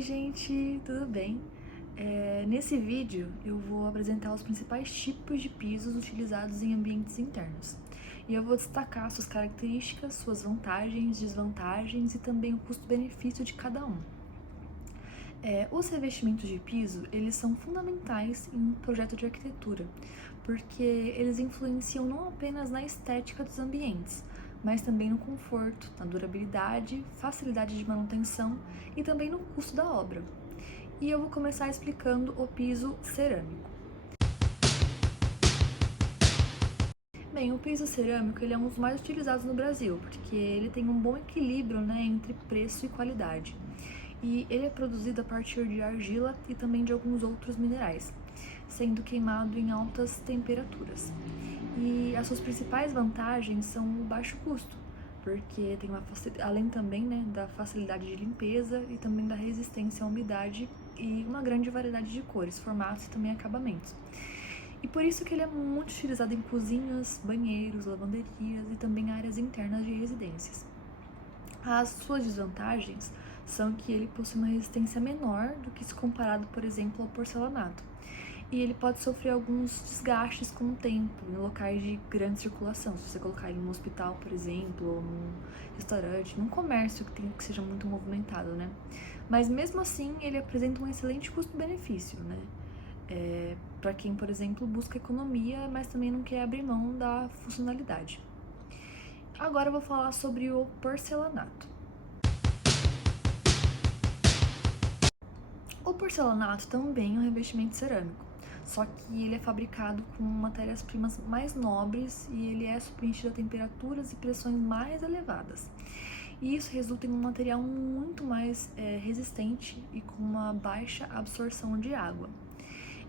Oi gente, tudo bem? Nesse vídeo eu vou apresentar os principais tipos de pisos utilizados em ambientes internos. E eu vou destacar suas características, suas vantagens, desvantagens e também o custo-benefício de cada um. Os revestimentos de piso, eles são fundamentais em um projeto de arquitetura, porque eles influenciam não apenas na estética dos ambientes, mas também no conforto, na durabilidade, facilidade de manutenção e também no custo da obra. E eu vou começar explicando o piso cerâmico. Bem, o piso cerâmico ele é um dos mais utilizados no Brasil, porque ele tem um bom equilíbrio, entre preço e qualidade. E ele é produzido a partir de argila e também de alguns outros minerais, sendo queimado em altas temperaturas. E as suas principais vantagens são o baixo custo, porque tem além também da facilidade de limpeza e também da resistência à umidade e uma grande variedade de cores, formatos e também acabamentos. E por isso que ele é muito utilizado em cozinhas, banheiros, lavanderias e também áreas internas de residências. As suas desvantagens são que ele possui uma resistência menor do que se comparado, por exemplo, ao porcelanato. E ele pode sofrer alguns desgastes com o tempo, em locais de grande circulação. Se você colocar ele num hospital, por exemplo, ou num restaurante, num comércio que seja muito movimentado, né? Mas mesmo assim, ele apresenta um excelente custo-benefício, né? Para quem, por exemplo, busca economia, mas também não quer abrir mão da funcionalidade. Agora eu vou falar sobre o porcelanato. O porcelanato também é um revestimento cerâmico, só que ele é fabricado com matérias-primas mais nobres e ele é submetido a temperaturas e pressões mais elevadas. E isso resulta em um material muito mais resistente e com uma baixa absorção de água.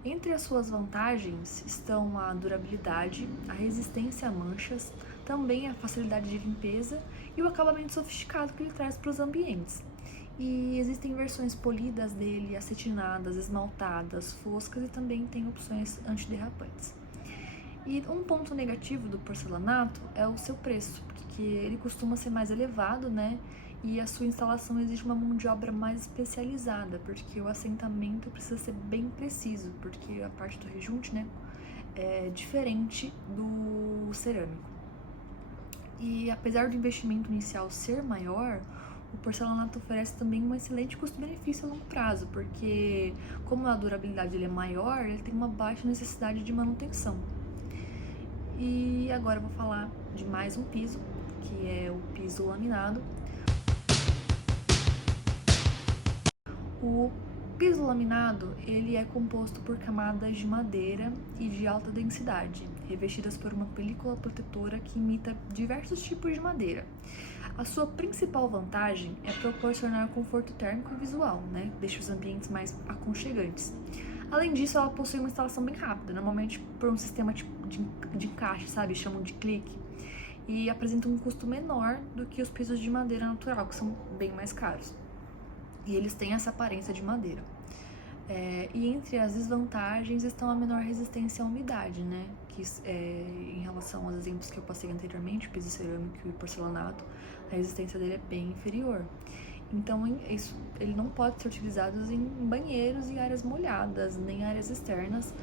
Entre as suas vantagens estão a durabilidade, a resistência a manchas, também a facilidade de limpeza e o acabamento sofisticado que ele traz para os ambientes. E existem versões polidas dele, acetinadas, esmaltadas, foscas e também tem opções antiderrapantes. E um ponto negativo do porcelanato é o seu preço, porque ele costuma ser mais elevado, né? E a sua instalação exige uma mão de obra mais especializada, porque o assentamento precisa ser bem preciso, porque a parte do rejunte, né, é diferente do cerâmico. E apesar do investimento inicial ser maior, o porcelanato oferece também um excelente custo-benefício a longo prazo, porque como a durabilidade dele é maior, ele tem uma baixa necessidade de manutenção. E agora eu vou falar de mais um piso, que é o piso laminado. O piso laminado, ele é composto por camadas de madeira e de alta densidade, revestidas por uma película protetora que imita diversos tipos de madeira. A sua principal vantagem é proporcionar conforto térmico e visual, né? Deixa os ambientes mais aconchegantes. Além disso, ela possui uma instalação bem rápida, normalmente por um sistema de encaixe, sabe? Chamam de clique. E apresenta um custo menor do que os pisos de madeira natural, que são bem mais caros. E eles têm essa aparência de madeira. E entre as desvantagens estão a menor resistência à umidade, né? Que em relação aos exemplos que eu passei anteriormente, o piso cerâmico e o porcelanato, a resistência dele é bem inferior. Então, ele não pode ser utilizado em banheiros e áreas molhadas, nem áreas externas,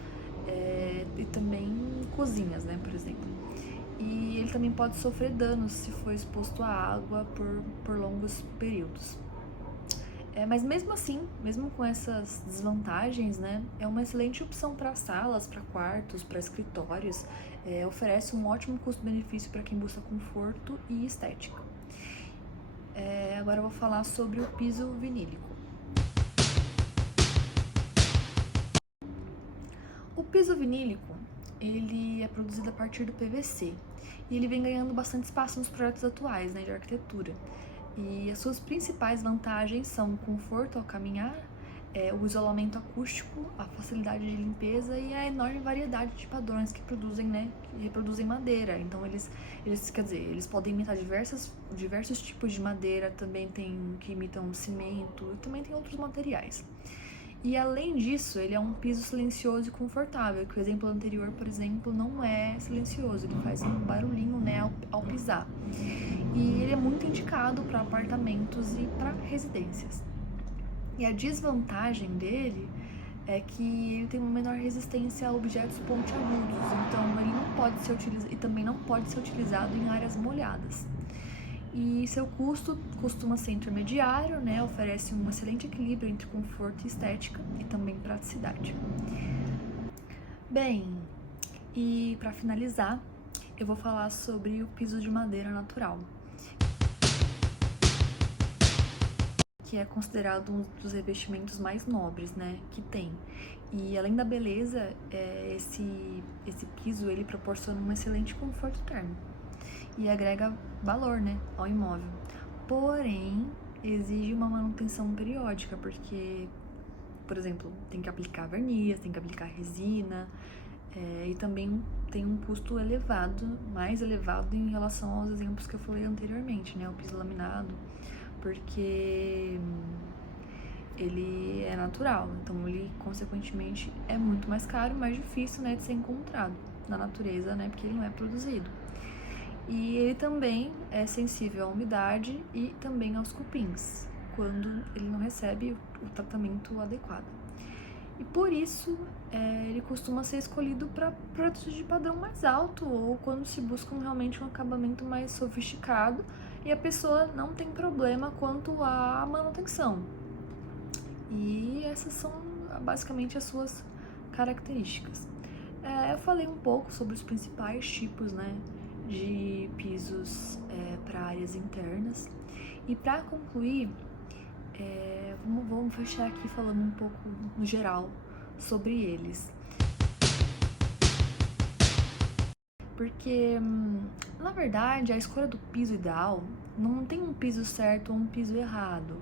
e também cozinhas, né, por exemplo. E ele também pode sofrer danos se for exposto à água por longos períodos. Mas mesmo assim, mesmo com essas desvantagens, né, é uma excelente opção para salas, para quartos, para escritórios, oferece um ótimo custo-benefício para quem busca conforto e estética. Agora eu vou falar sobre o piso vinílico. O piso vinílico, ele é produzido a partir do PVC e ele vem ganhando bastante espaço nos projetos atuais, né, de arquitetura. E as suas principais vantagens são o conforto ao caminhar, o isolamento acústico, a facilidade de limpeza e a enorme variedade de padrões que reproduzem madeira. Então eles podem imitar diversos tipos de madeira, também tem que imitam cimento e também tem outros materiais. E além disso, ele é um piso silencioso e confortável, que o exemplo anterior, por exemplo, não é silencioso, ele faz um barulhinho, né, ao pisar. E ele é muito indicado para apartamentos e para residências. E a desvantagem dele é que ele tem uma menor resistência a objetos pontiagudos, então ele não pode ser utilizado, e também não pode ser utilizado em áreas molhadas. E seu custo costuma ser intermediário, né? Oferece um excelente equilíbrio entre conforto e estética e também praticidade. Bem, e para finalizar, eu vou falar sobre o piso de madeira natural, que é considerado um dos revestimentos mais nobres, né, que tem. E além da beleza, esse piso ele proporciona um excelente conforto térmico e agrega valor, né, ao imóvel. Porém, exige uma manutenção periódica, porque, por exemplo, tem que aplicar verniz, tem que aplicar resina, e também tem um custo elevado, mais elevado em relação aos exemplos que eu falei anteriormente, né, o piso laminado, porque ele é natural, então ele consequentemente é muito mais caro, mais difícil, né, de ser encontrado na natureza, né, porque ele não é produzido. E ele também é sensível à umidade e também aos cupins, quando ele não recebe o tratamento adequado. E por isso, ele costuma ser escolhido para produtos de padrão mais alto ou quando se busca realmente um acabamento mais sofisticado e a pessoa não tem problema quanto à manutenção. E essas são basicamente as suas características. Eu falei um pouco sobre os principais tipos, né, de pisos para áreas internas. E para concluir, vamos fechar aqui falando um pouco no geral sobre eles. Porque, na verdade, a escolha do piso ideal não tem um piso certo ou um piso errado,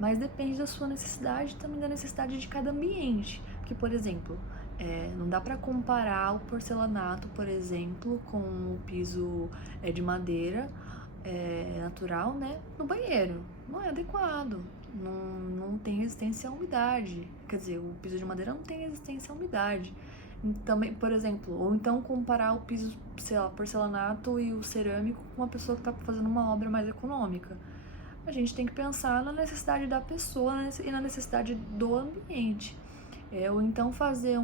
mas depende da sua necessidade e também da necessidade de cada ambiente. Porque, por exemplo, não dá para comparar o porcelanato, por exemplo, com o piso de madeira natural, né, no banheiro. Não é adequado, não tem resistência à umidade. Quer dizer, o piso de madeira não tem resistência à umidade. Também, por exemplo, ou então comparar o piso, sei lá, porcelanato e o cerâmico com uma pessoa que está fazendo uma obra mais econômica. A gente tem que pensar na necessidade da pessoa e na necessidade do ambiente. Ou então fazer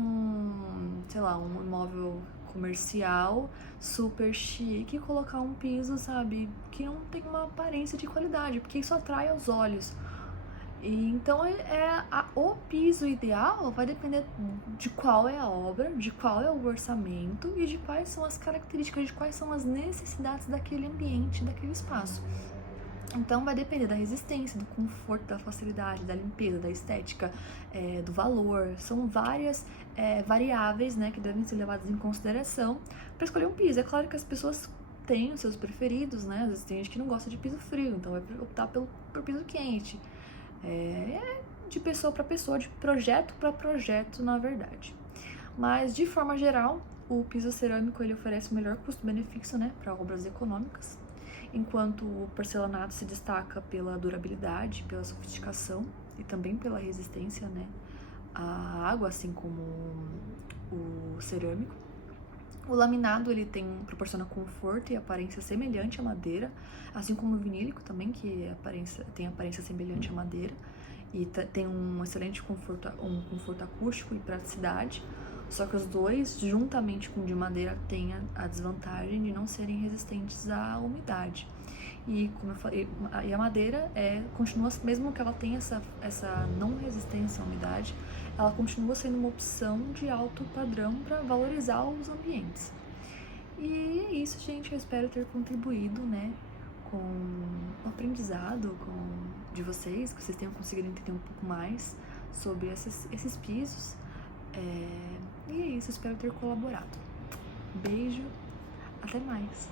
sei lá, um imóvel comercial super chique e colocar um piso, sabe, que não tem uma aparência de qualidade, porque isso atrai aos olhos. E então o piso ideal vai depender de qual é a obra, de qual é o orçamento e de quais são as características, de quais são as necessidades daquele ambiente, daquele espaço. Então vai depender da resistência, do conforto, da facilidade, da limpeza, da estética, do valor. São várias variáveis, né, que devem ser levadas em consideração para escolher um piso. É claro que as pessoas têm os seus preferidos, né? Às vezes tem gente que não gosta de piso frio, então vai optar por piso quente. De pessoa para pessoa, de projeto para projeto, na verdade. Mas de forma geral, o piso cerâmico ele oferece o melhor custo-benefício, né, para obras econômicas, enquanto o porcelanato se destaca pela durabilidade, pela sofisticação e também pela resistência, né, à água, assim como o cerâmico. O laminado ele proporciona conforto e aparência semelhante à madeira, assim como o vinílico também, que tem aparência semelhante à madeira e tem um excelente conforto acústico e praticidade. Só que os dois, juntamente com o de madeira, têm a desvantagem de não serem resistentes à umidade. E como eu falei, a madeira continua, mesmo que ela tenha essa não resistência à umidade, ela continua sendo uma opção de alto padrão para valorizar os ambientes. E é isso, gente. Eu espero ter contribuído, né, com o aprendizado de vocês, que vocês tenham conseguido entender um pouco mais sobre esses pisos. E é isso, espero ter colaborado. Beijo, até mais!